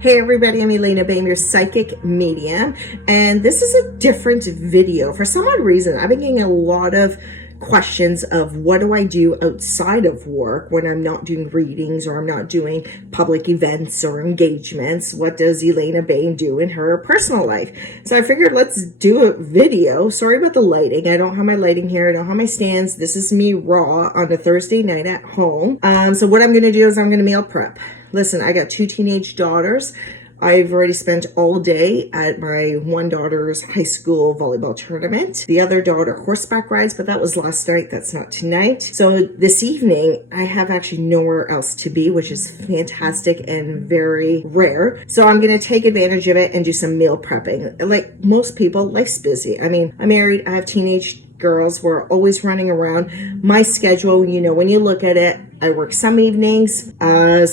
Hey everybody, I'm Elainabahm, your psychic medium, and this is a different video. For some odd reason, I've been getting a lot of questions of what do I do outside of work when I'm not doing readings or I'm not doing public events or engagements. What does Elainabahm do in her personal life? So I figured let's do a video. Sorry about the lighting. I don't have my lighting here. I don't have my stands. This is me raw on a Thursday night at home. So what I'm going to do is I'm going to meal prep. Listen, I got 2 teenage daughters. I've already spent all day at my one daughter's high school volleyball tournament. The other daughter horseback rides, but that was last night. That's not tonight. So this evening, I have actually nowhere else to be, which is fantastic and very rare. So I'm going to take advantage of it and do some meal prepping. Like most people, life's busy. I mean, I'm married. I have teenage girls. We're always running around. My schedule, you know, when you look at it, I work some evenings.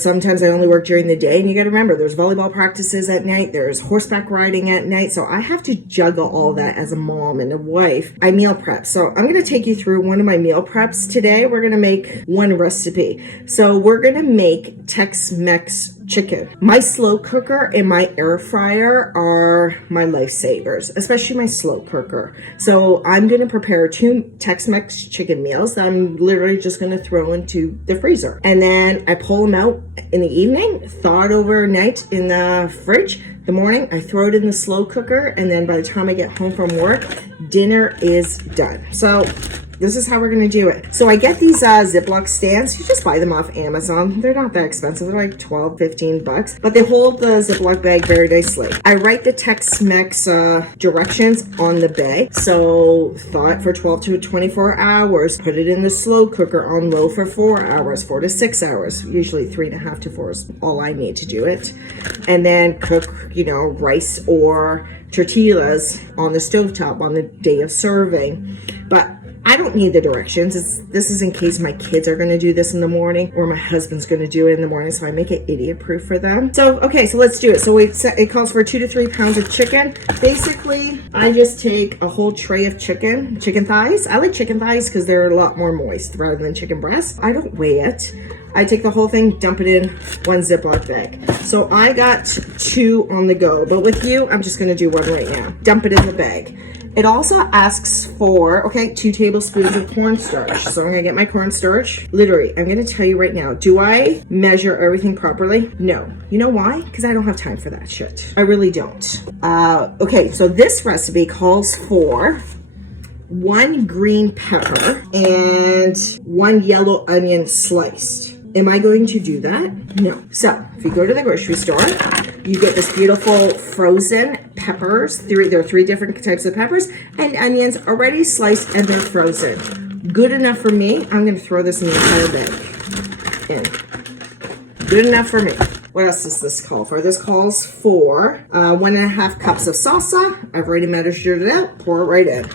Sometimes I only work during the day. And you got to remember, there's volleyball practices at night. There's horseback riding at night. So I have to juggle all that as a mom and a wife. I meal prep. So I'm going to take you through one of my meal preps today. We're going to make one recipe. So we're going to make Tex-Mex chicken. My slow cooker and my air fryer are my lifesavers, especially my slow cooker. So I'm going to prepare 2 Tex-Mex chicken meals that I'm literally just going to throw into the freezer. And then I pull them out in the evening, thaw it overnight in the fridge. The morning, I throw it in the slow cooker, and then by the time I get home from work, dinner is done. So this is how we're going to do it. So I get these Ziploc stands. You just buy them off Amazon. They're not that expensive. They're like 12, 15 bucks, but they hold the Ziploc bag very nicely. I write the Tex-Mex directions on the bag. So thaw it for 12 to 24 hours. Put it in the slow cooker on low for 4 hours, 4 to 6 hours. Usually 3.5 to 4 is all I need to do it. And then cook, you know, rice or tortillas on the stovetop on the day of serving. But I don't need the directions. This is in case my kids are going to do this in the morning or my husband's going to do it in the morning, so I make it idiot proof for them. So, okay, so let's do it. So it calls for 2 to 3 pounds of chicken. Basically, I just take a whole tray of chicken thighs. I like chicken thighs because they're a lot more moist rather than chicken breasts. I don't weigh it. I take the whole thing, dump it in one Ziploc bag. So I got 2 on the go, but with you, I'm just going to do 1 right now. Dump it in the bag. It also asks for, okay, 2 tablespoons of cornstarch. So I'm going to get my cornstarch. Literally, I'm going to tell you right now, do I measure everything properly? No. You know why? Because I don't have time for that shit. I really don't. Okay, so this recipe calls for 1 green pepper and 1 yellow onion sliced. Am I going to do that? No. So if you go to the grocery store, you get this beautiful frozen peppers. There are 3 different types of peppers and onions already sliced and they're frozen. Good enough for me. I'm going to throw this in the entire bag in. Good enough for me. What else does this call for? This calls for 1.5 cups of salsa. I've already measured it out. Pour it right in.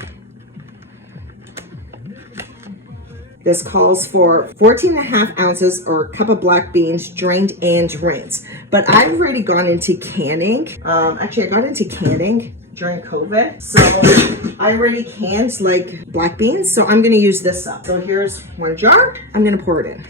This calls for 14.5 ounces or a cup of black beans, drained and rinsed. But I've already gone into canning. Actually, I got into canning during COVID. So I already canned like black beans. So I'm going to use this up. So here's 1 jar. I'm going to pour it in.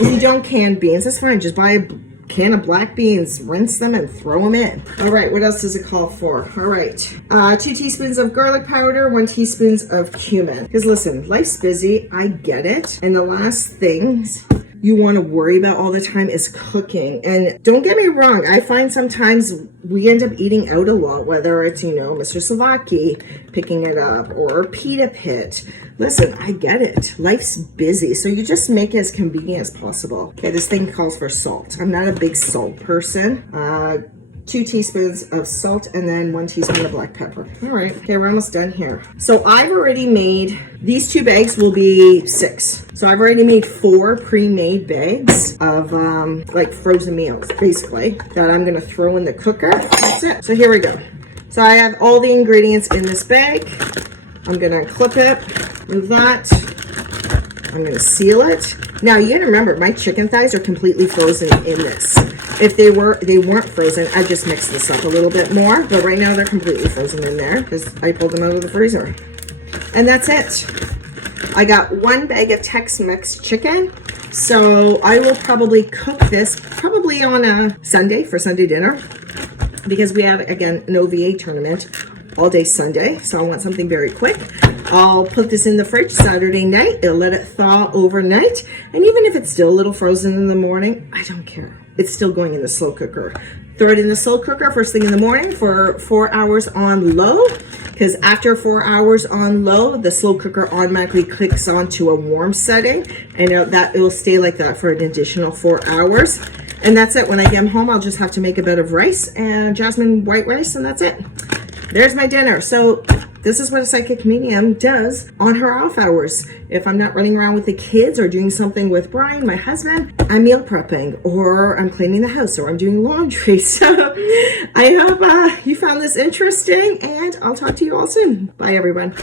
If you don't can beans, that's fine. Just buy a can of black beans, rinse them and throw them in. All right, what else does it call for? All right, 2 teaspoons of garlic powder, 1 teaspoon of cumin. Because listen, life's busy, I get it. And the last things you want to worry about all the time is cooking. And don't get me wrong, I find sometimes we end up eating out a lot, whether it's, you know, Mr. Savaki picking it up or Pita Pit. Listen, I get it. Life's busy, so you just make it as convenient as possible. Okay, this thing calls for salt. I'm not a big salt person. 2 teaspoons of salt and then 1 teaspoon of black pepper. All right, okay, we're almost done here. So I've already made, these 2 bags will be 6. So I've already made 4 pre-made bags of like frozen meals, basically, that I'm gonna throw in the cooker. That's it. So here we go. So I have all the ingredients in this bag. I'm gonna clip it, move that. I'm gonna seal it. Now you gotta remember, my chicken thighs are completely frozen in this. If they weren't frozen, I'd just mix this up a little bit more, but right now they're completely frozen in there because I pulled them out of the freezer. And that's it. I got 1 bag of Tex-Mex chicken, So I will probably cook this probably on a Sunday for Sunday dinner, because we have, again, an OVA tournament all day Sunday. So I want something very quick. I'll put this in the fridge Saturday night. It'll let it thaw overnight. And even if it's still a little frozen in the morning, I don't care. It's still going in the slow cooker. Throw it in the slow cooker first thing in the morning for 4 hours on low, because after 4 hours on low, the slow cooker automatically clicks onto a warm setting, and it will stay like that for an additional 4 hours. And that's it. When I get home, I'll just have to make a bed of rice and jasmine white rice, and that's it. There's my dinner. So this is what a psychic medium does on her off hours. If I'm not running around with the kids or doing something with Brian, my husband, I'm meal prepping, or I'm cleaning the house, or I'm doing laundry. So I hope you found this interesting, and I'll talk to you all soon. Bye, everyone.